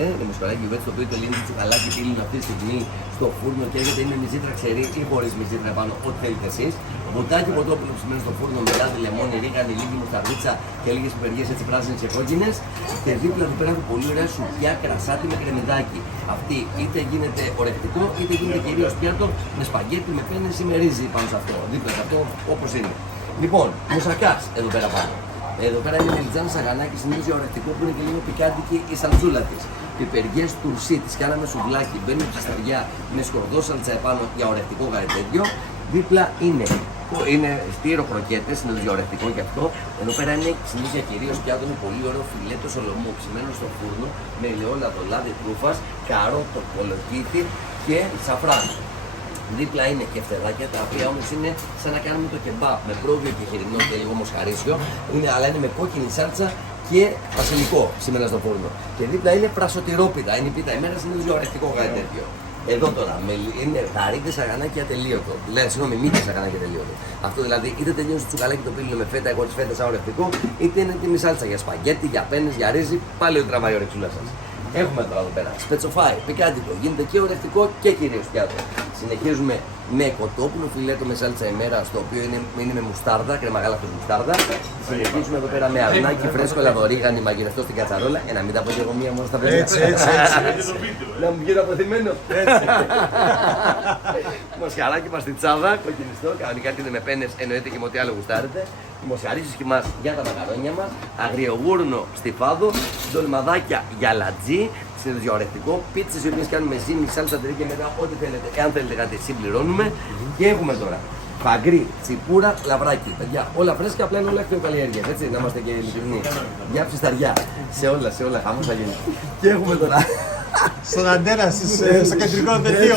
θέλετε. Είναι μοσχαράκι γιουβέτσι το οποίο το λύνει τσουκαλάκι πύλινο αυτή τη στιγμή στο φούρνο και έρχεται είναι μυζίτρα ξερή ή χωρίς μυζίτρα πάνω, ό,τι θέλετε εσείς. Βουτάκι κοτόπουλο ψημένο στο φούρνο με λάδι, λεμόνι, ρίγανη, λίγη μουσταρδίτσα και λίγες πιπεριές έτσι πράσινες και κόκκινες. Και δίπλα του πέρα πολύ ωραία σουπιά κρασάτι με κρεμμυδάκι. Αυτή είτε γίνεται ορεκτικό είτε γίνεται κυρίως πιάτο με σπαγγέτι, με πένες ή με ρύζι πάνω σε αυτό. Δίπλα σε αυτό όπως είναι. Λοιπόν, μουσακάς εδώ πέρα πάνω. Εδώ πέρα είναι μελιτζάνα σαγανάκι, συνήθως για ορεκτικό που είναι και λίγο πικάντικη η σαλτσούλα της. Πιπεριές τουρσί, τις κάναμε σουβλάκι, μπαίνουν ψισταριά με σκορδό σαλτσα επάνω για ορεκτικό κάτι τέτοιο. Δίπλα είναι στήρο κροκέτες, είναι διορεκτικό και αυτό. Εδώ πέρα είναι συνήθεια κυρίως πιάτο με πολύ ωραίο φιλέτο σολομού, ψημένο στο φούρνο με ελαιόλαδο, λάδι τρούφας, καρότο, κολοκύθι και σαφράνο. Δίπλα είναι και φτεδάκια τα οποία όμως είναι σαν να κάνουμε το κεμπάπ με πρόβιο και χοιρινό και λίγο μοσχαρίσιο, αλλά είναι με κόκκινη σάλτσα και βασιλικό σήμερα στο φούρνο. Και δίπλα είναι πρασοτηρόπιτα, είναι η πίτα ημέρας, είναι διορεκτικό κάτι τέτοιο. Εδώ τώρα είναι γαρίδες σαγανάκια τελείωτο. Συγγνώμη, μύτες σαγανάκια τελείωτο. Αυτό δηλαδή είτε τελειώσει το τσουκαλάκι το πύλινο με φέτα, εγώ τη φέτα σαν ορεκτικό, είτε είναι τιμή σάλτσα για σπαγγέτι, για πένες, για ρύζι, πάλι ο τραβάει η ορεξούλα σας. Έχουμε τώρα εδώ πέρα σπετσοφάι, πικάντικο, γίνεται και ορεκτικό και κυρίως πιάτο. Συνεχίζουμε με κοτόπουλο φιλέτο με σάλτσα ημέρα, στο οποίο είναι με μουστάρδα, κρεμαγάλακτος μουστάρδα. Συνεχίζουμε εδώ πέρα με αρνάκι φρέσκο, λαδορίγανη, μαγειρευτό στην κατσαρόλα. Να μην τα πω και εγώ μία μόνο στα παιδιά. Έτσι. Να μου γίνει αποθυμένο. Μοσχαράκι παστιτσάδα, κοκκινιστό, κανονικά είναι με πένες, εννοείται και με ό,τι άλλο γουστάρετε. Μοσχαρίσιο σχημάς για τα μακαρόνια μας, αγριογούρνο στιφάδο, ντολμαδάκια για λατζί, συνδυορεκτικό, πίτσες οι οποίες κάνουμε ζύμη, σάλτσα τυρί και μετά ό,τι θέλετε, εάν θέλετε κάτι συμπληρώνουμε. Και έχουμε τώρα φαγκρί, τσιπούρα, λαβράκι. Παιδιά, όλα φρέσκα, απλά είναι όλα ακτιοκαλλιέργειες, έτσι, να είμαστε και ειλικρινοί. Για ψισταριά, σε όλα, χαμός θα γίνει. Και έχουμε τώρα... Στον αντένα, στο κεντρικό δελτίο.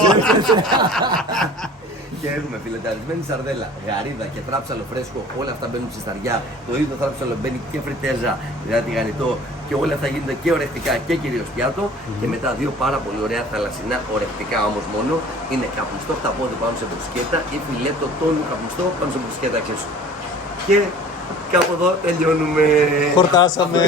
Και έχουμε φιλεταρισμένη σαρδέλα, γαρίδα και τράψαλο φρέσκο, όλα αυτά μπαίνουν ψισταριά. Το ίδιο τράψαλο μπαίνει και φριτέζα, δηλαδή τηγανιτό, και όλα αυτά γίνονται και ορεκτικά και κυρίως πιάτο. Και μετά δύο πάρα πολύ ωραία θαλασσινά, ορεκτικά όμως μόνο, είναι καπνιστό χταπόδι πάνω σε μπουσκέτα ή φιλέτο τόνου καπνιστό πάνω σε μπουσκέτα εξίσου. Και κάπου εδώ τελειώνουμε. Χορτάσαμε.